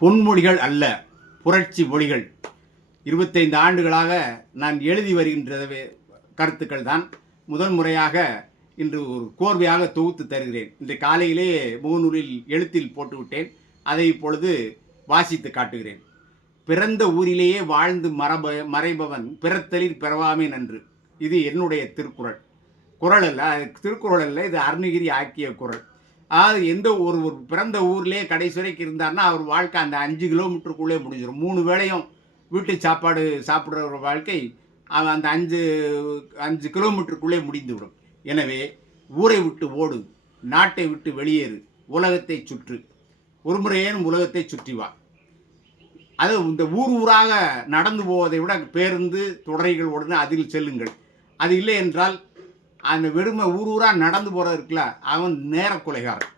பொன்மொழிகள் அல்ல புரட்சி மொழிகள். இருபத்தைந்து ஆண்டுகளாக நான் எழுதி வருகின்ற கருத்துக்கள் தான். முதல் முறையாக இன்று ஒரு கோர்வையாக தொகுத்து தருகிறேன். இன்று காலையிலே முகநூலில் எழுத்தில் போட்டுவிட்டேன். அதை இப்பொழுது வாசித்து காட்டுகிறேன். பிறந்த ஊரிலேயே வாழ்ந்து மரப மறைபவன் பிறத்தலில் பிறவாமே நன்று. இது என்னுடைய திருக்குறள். குறள் அல்ல அது திருக்குறள் அல்ல இது அருணகிரி ஆக்கிய குறள். அதாவது எந்த ஒரு ஒரு பிறந்த ஊர்லேயே கடைசி வரைக்கும் இருந்தார்னா அவர் வாழ்க்கை அந்த அஞ்சு கிலோமீட்டருக்குள்ளே முடிஞ்சிடும் மூணு வேளையும் வீட்டு சாப்பாடு சாப்பிட்ற ஒரு வாழ்க்கை அவன் அந்த அஞ்சு அஞ்சு கிலோமீட்டருக்குள்ளே முடிந்துவிடும். எனவே ஊரை விட்டு ஓடு நாட்டை விட்டு வெளியேறு உலகத்தை சுற்று. ஒரு முறையேனும் உலகத்தை சுற்றி வா. அது இந்த ஊர் ஊராக நடந்து போவதை விட பேருந்து தொடரைகள் உடனே அதில் செல்லுங்கள். அது இல்லை என்றால் அந்த வெறுமை ஊர் ஊராக நடந்து போகிறது இருக்குல்ல அவன் நேர கொலைகாரன்.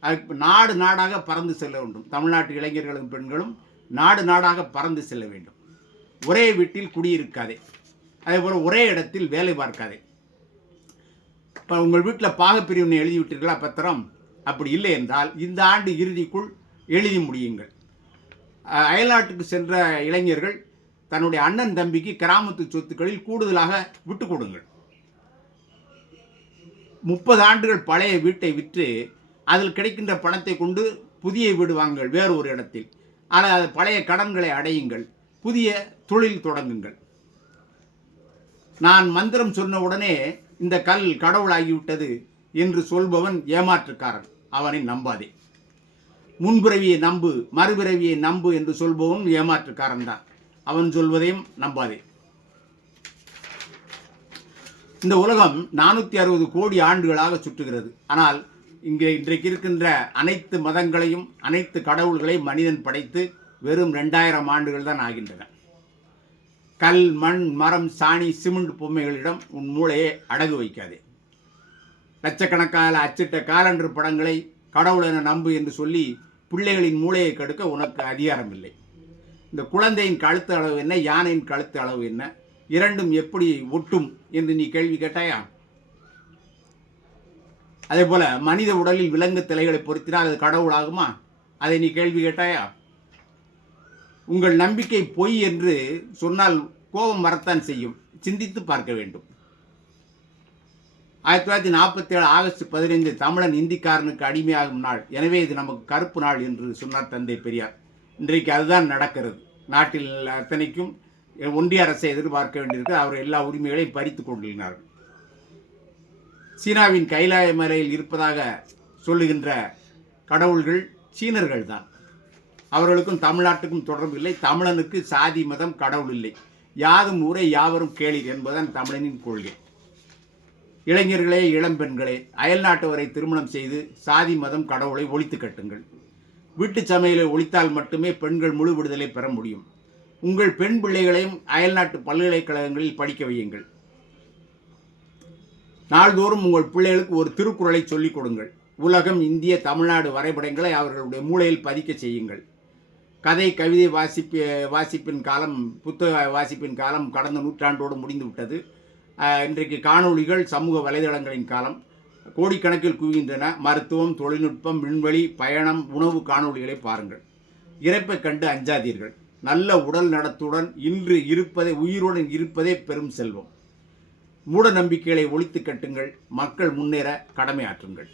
அது நாடு நாடாக பறந்து செல்ல வேண்டும். தமிழ்நாட்டு இளைஞர்களும் பெண்களும் நாடு நாடாக பறந்து செல்ல வேண்டும். ஒரே வீட்டில் குடியிருக்காதே. அதே போல் ஒரே இடத்தில் வேலை பார்க்காதே. இப்போ உங்கள் வீட்டில் பாகப்பிரிவினை எழுதி விட்டீர்களா பத்திரம்? அப்படி இல்லை என்றால் இந்த ஆண்டு இறுதிக்குள் எழுதி முடியுங்கள். அயல்நாட்டுக்கு சென்ற இளைஞர்கள் தன்னுடைய அண்ணன் தம்பிக்கு கிராமத்து சொத்துக்களில் கூடுதலாக விட்டு கொடுங்கள். முப்பது ஆண்டுகள் பழைய வீட்டை விற்று அதில் கிடைக்கின்ற பணத்தை கொண்டு புதிய வீடு வாங்குங்கள் வேறு ஒரு இடத்தில். ஆனால் அது பழைய கடன்களை அடையுங்கள் புதிய தொழில் தொடங்குங்கள். நான் மந்திரம் சொன்ன உடனே இந்த கல் கடவுளாகிவிட்டது என்று சொல்பவன் ஏமாற்றுக்காரன். அவனை நம்பாதே. முன்பிறவியை நம்பு மறுபிறவியை நம்பு என்று சொல்பவன் ஏமாற்றுக்காரன் தான். அவன் சொல்வதையும் நம்பாதே. இந்த உலகம் நானூற்றி அறுபது கோடி ஆண்டுகளாக சுற்றுகிறது. ஆனால் இங்கே இன்றைக்கு இருக்கின்ற அனைத்து மதங்களையும் அனைத்து கடவுள்களையும் மனிதன் படைத்து வெறும் ரெண்டாயிரம் ஆண்டுகள் தான் ஆகின்றன. கல் மண் மரம் சாணி சிமெண்ட் பொம்மைகளிடம் உன் மூளையை அடகு வைக்காதே. லட்சக்கணக்கான அச்சிட்ட காலண்டர் படங்களை கடவுள் என நம்பு என்று சொல்லி பிள்ளைகளின் மூளையை கெடுக்க உனக்கு அதிகாரம் இல்லை இந்த குழந்தையின் கழுத்து அளவு என்ன யானையின் கழுத்து அளவு என்ன? இரண்டும் எப்படி ஒட்டும் என்று நீ கேள்வி கேட்டாயா? அதே போல மனித உடலில் விலங்கு தலைகளை பொருத்தினால் அது கடவுளாகுமா அதை நீ கேள்வி கேட்டாயா? உங்கள் நம்பிக்கை பொய் என்று சொன்னால் கோபம் வரத்தான் செய்யும். சிந்தித்து பார்க்க வேண்டும். ஆயிரத்தி தொள்ளாயிரத்தி நாற்பத்தி ஏழு ஆகஸ்ட் பதினைந்து தமிழன் இந்திக்காரனுக்கு அடிமையாகும் நாள். எனவே இது நமக்கு கருப்பு நாள் என்று சொன்னார் தந்தை பெரியார். இன்றைக்கு அதுதான் நடக்கிறது. நாட்டில் அத்தனைக்கும் ஒன்றிய அரசை எதிர்பார்க்க வேண்டியிருக்கு. அவர் எல்லா உரிமைகளையும் பறித்து கொண்டிருந்தார்கள் சீனாவின் கைலாய மலையில் இருப்பதாக சொல்லுகின்ற கடவுள்கள் சீனர்கள் தான். அவர்களுக்கும் தமிழ்நாட்டுக்கும் தொடர்பு இல்லை. தமிழனுக்கு சாதி மதம் கடவுள் இல்லை. யாதும் ஊரே யாவரும் கேளீர் என்பதுதான் தமிழனின் கொள்கை. இளைஞர்களே இளம்பெண்களே அயல்நாட்டவரை திருமணம் செய்து சாதி மதம் கடவுளை ஒழித்து கட்டுங்கள். வீட்டு சமையலை ஒழித்தால் மட்டுமே பெண்கள் முழு விடுதலை பெற முடியும். உங்கள் பெண் பிள்ளைகளையும் அயல்நாட்டு பல்கலைக்கழகங்களில் படிக்க வையுங்கள். நாள்தோறும் உங்கள் பிள்ளைகளுக்கு ஒரு திருக்குறளை சொல்லிக் கொடுங்கள். உலகம் இந்திய தமிழ்நாடு வரைபடங்களை அவர்களுடைய மூளையில் பதிக்க செய்யுங்கள். கதை கவிதை வாசிப்பு வாசிப்பின் காலம் புத்தக வாசிப்பின் காலம் கடந்த நூற்றாண்டோடு முடிந்து விட்டது இன்றைக்கு காணொளிகள் சமூக வலைதளங்களின் காலம். கோடிக்கணக்கில் குவிகின்றன. மருத்துவம் தொழில்நுட்பம் விண்வெளி பயணம் உணவு காணொளிகளை பாருங்கள். இறப்பைக் கண்டு அஞ்சாதீர்கள். நல்ல உடல் நலத்துடன் இன்று இருப்பதை உயிருடன் இருப்பதே பெரும் செல்வம். மூட நம்பிக்கைகளை ஒழித்து கட்டுங்கள். மக்கள் முன்னேற கடமையாற்றுங்கள்.